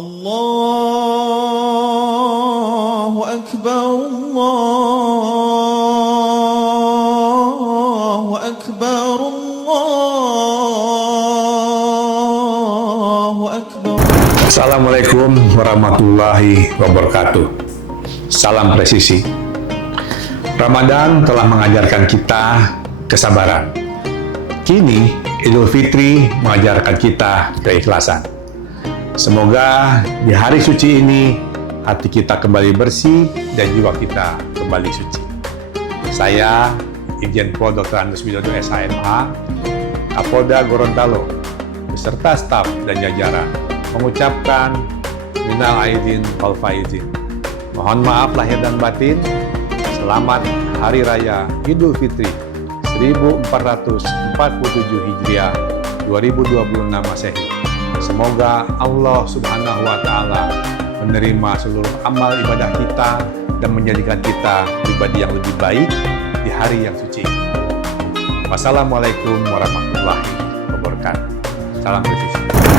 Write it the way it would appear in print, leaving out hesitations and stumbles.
Allahu Akbar, Allahu Akbar, Allahu Akbar. Assalamualaikum warahmatullahi wabarakatuh. Salam presisi. Ramadan telah mengajarkan kita kesabaran. Kini Idul Fitri mengajarkan kita keikhlasan. Semoga di hari suci ini hati kita kembali bersih dan jiwa kita kembali suci. Saya Irjen Pol Dr. Andus Widodo SHMH, Kapolda Gorontalo, beserta staf dan jajaran mengucapkan minal aidin wal faizin. Mohon maaf lahir dan batin. Selamat Hari Raya Idul Fitri 1447 Hijriah 2026 Masehi. Semoga Allah Subhanahu wa Ta'ala menerima seluruh amal ibadah kita dan menjadikan kita pribadi yang lebih baik di hari yang suci. Wassalamualaikum warahmatullahi wabarakatuh. Salam presisi.